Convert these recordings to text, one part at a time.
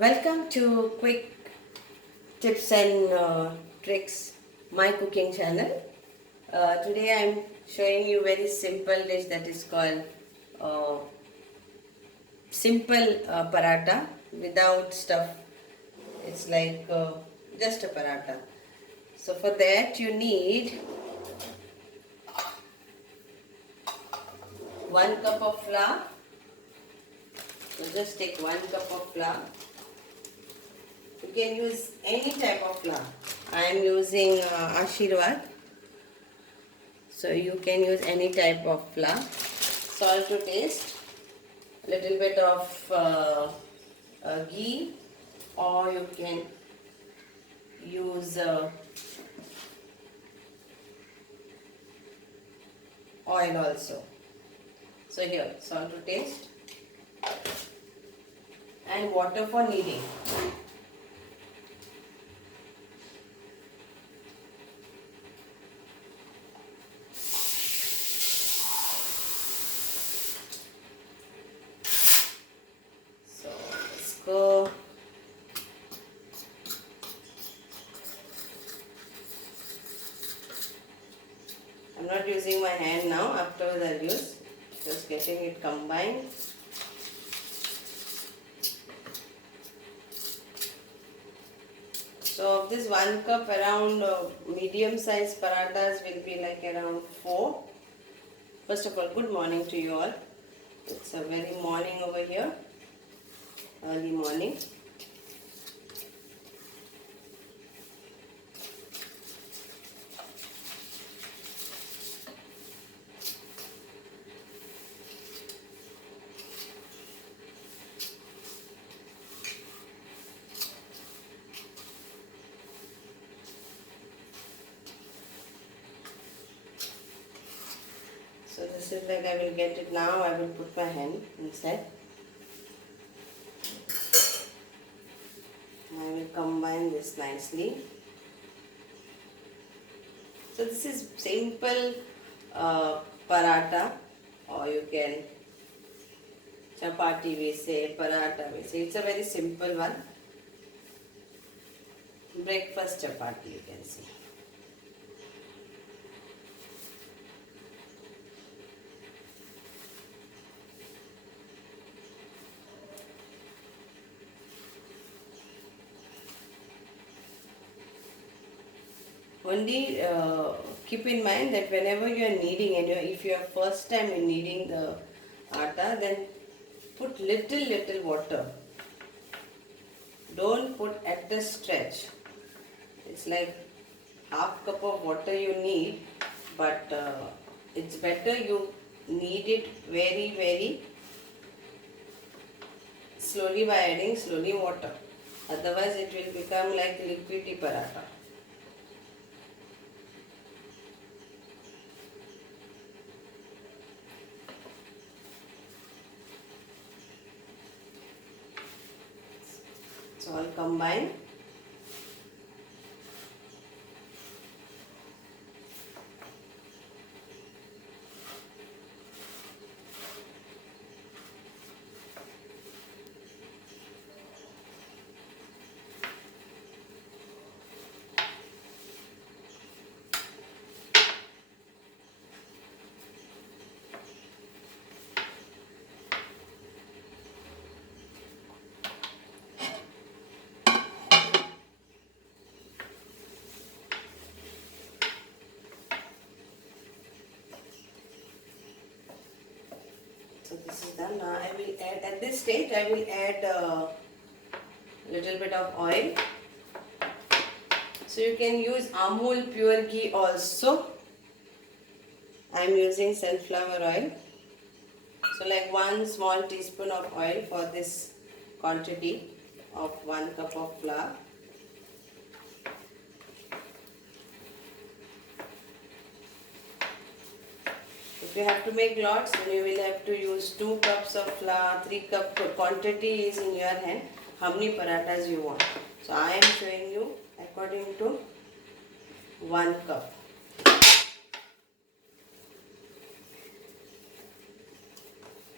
Welcome to Quick Tips and Tricks, my cooking channel. Today I am showing you very simple dish that is called uh, simple paratha without stuff. It's like just a paratha. So for that you need 1 cup of flour. So just take 1 cup of flour. You can use any type of flour. I am using Ashirwad. So you can use any type of flour. Salt to taste. A little bit of ghee, or you can use oil also. So here, salt to taste and water for kneading. So let's go. I'm not using my hand now. Afterwards I'll use. Just getting it combined. So of this 1 cup, around medium size parathas will be like around 4. First of all, good morning to you all. It's a very morning over here, early morning. So this is like I will get it now. I will put my hand inside. I will combine this nicely. So this is simple paratha, or you can chapati we say, paratha we say. It's a very simple one. Breakfast chapati you can say. Only keep in mind that whenever you are kneading, and if you are first time in kneading the atta, then put little water. Don't put at the stretch. It's like half cup of water you need, but it's better you knead it very slowly by adding slowly water. Otherwise it will become like liquidy paratha. So I'll combine. So this is done. Now I will add, at this stage I will add a little bit of oil. So you can use Amul pure ghee also. I am using sunflower oil. So like 1 small teaspoon of oil for this quantity of 1 cup of flour. If you have to make lots, then you will have to use 2 cups of flour, 3 cup quantity is in your hand, how many parathas you want. So I am showing you according to 1 cup.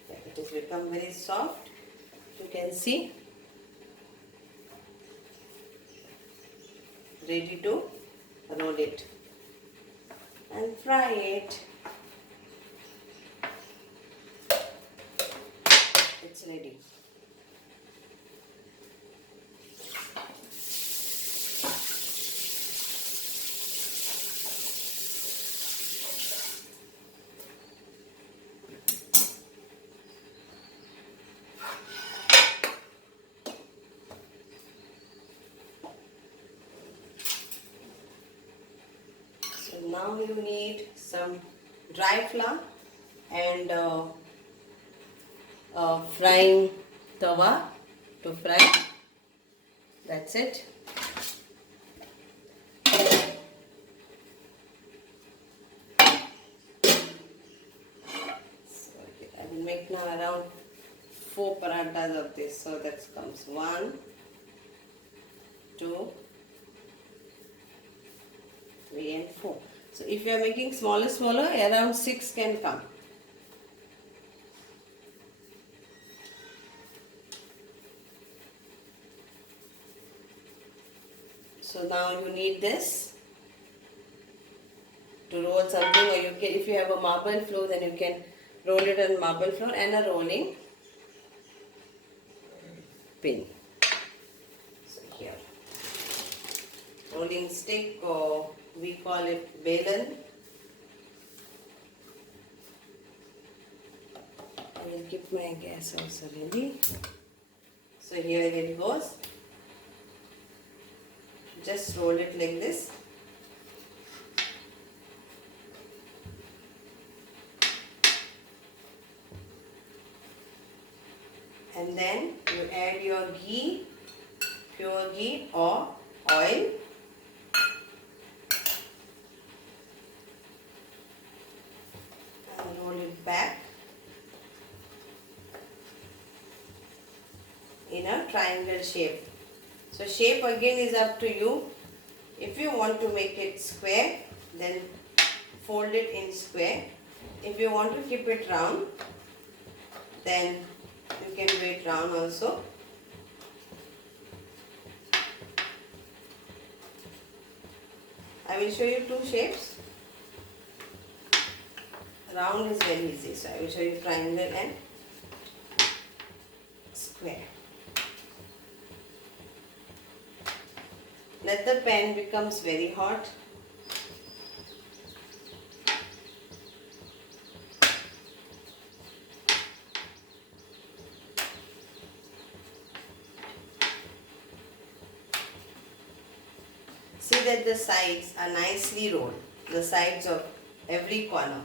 It has become very soft, you can see. ready to roll it and fry it. It's ready. So now you need some dry flour and frying tawa to fry. That's it. So I will make now around 4 parathas of this. So that comes 1, 2, 3 and 4. So if you are making smaller, around 6 can come. So now you need this to roll something, or you can, if you have a marble floor, then you can roll it on marble floor and a rolling pin. So here, rolling stick, or we call it belan. I will keep my gas also ready. So here it goes. Just roll it like this. And then you add your ghee, pure ghee or oil. And roll it back in a triangle shape. So shape again is up to you. If you want to make it square, then fold it in square. If you want to keep it round, then you can do it round also. I will show you 2 shapes. Round is very easy, so I will show you triangle and square. Let the pan becomes very hot. See that the sides are nicely rolled, the sides of every corner.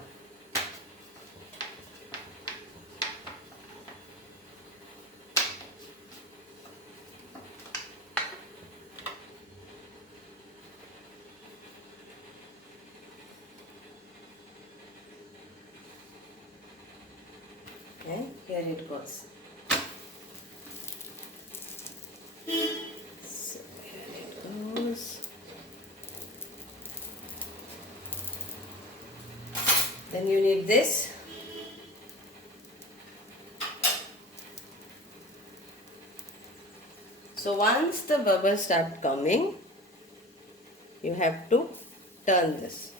And here it goes. So here it goes. Then you need this. So once the bubbles start coming, you have to turn this.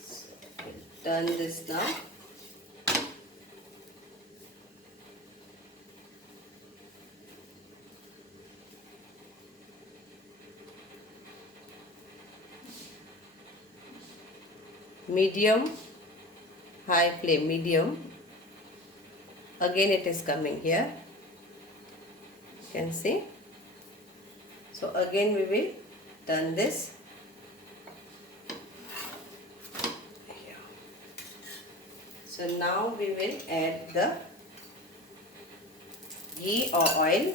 So turn this now. Medium, high flame, medium. Again it is coming here. You can see. So again we will turn this. Here. So now we will add the ghee or oil.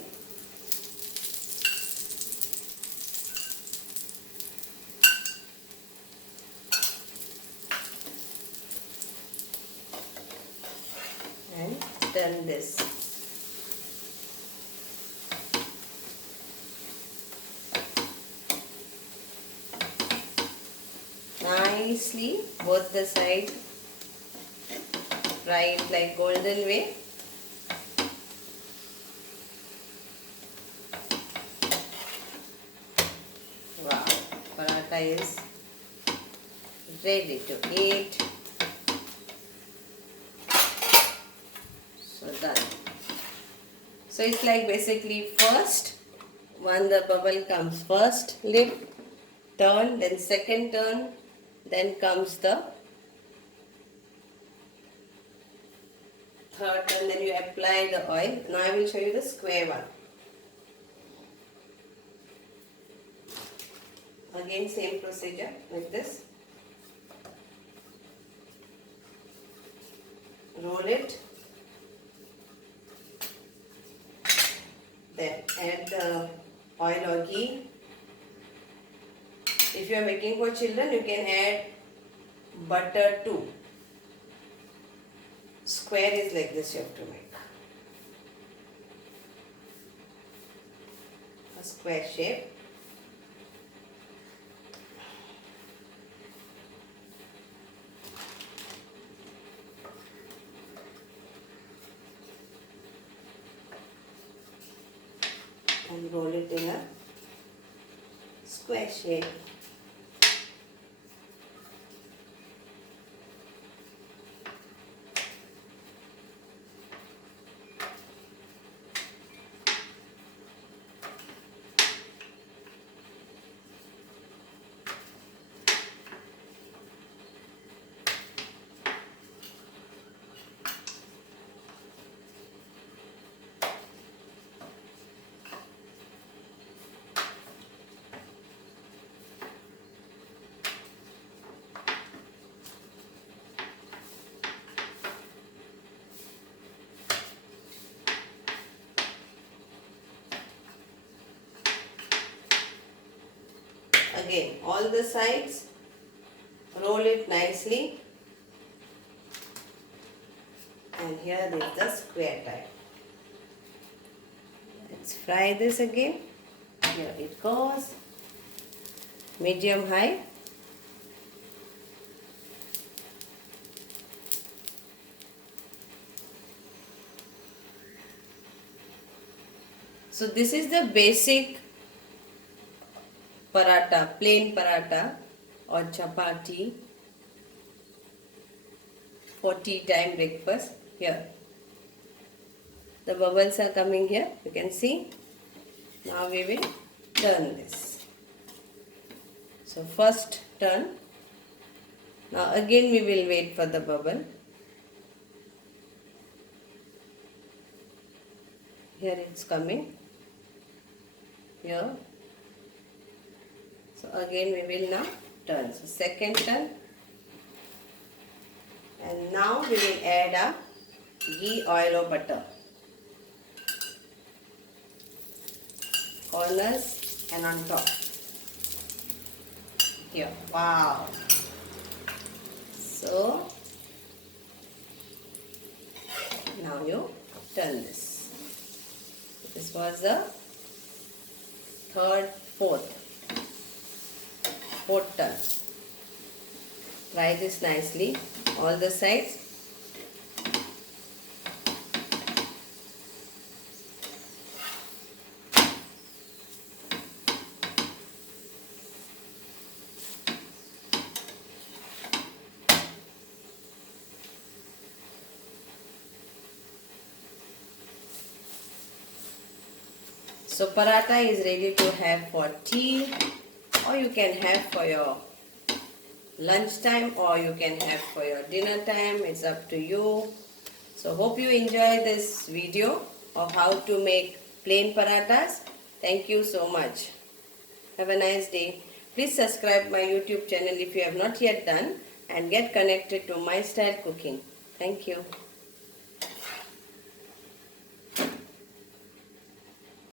And turn this. Nicely, both the sides, fry it like golden way. Wow. is ready to eat. So done. So it's like basically first, when the bubble comes first, lid, turn, then second turn, then comes the third turn, then you apply the oil. Now I will show you the square one. Again same procedure like this. Roll it. Then add the oil or ghee. If you are making for children, you can add butter too. Square is like this you have to make. A square shape. And roll it in a square shape. Again, all the sides, roll it nicely, and here is the square type. Let's fry this again. Here it goes, medium high. So this is the basic paratha, plain paratha or chapati for tea time breakfast. Here the bubbles are coming here, you can see. Now we will turn this. So first turn. Now again we will wait for the bubble. Here it's coming. Here. So again we will now turn. So second turn. And now we will add a ghee, oil or butter. Corners and on top. Here. Wow. So now you turn this. This was the fourth turn. Fry this nicely, all the sides. So paratha is ready to have for tea, or you can have for your lunchtime, or you can have for your dinner time. It's up to you. So hope you enjoy this video of how to make plain parathas. Thank you so much. Have a nice day. Please subscribe my YouTube channel if you have not yet done, and get connected to my style cooking. Thank you.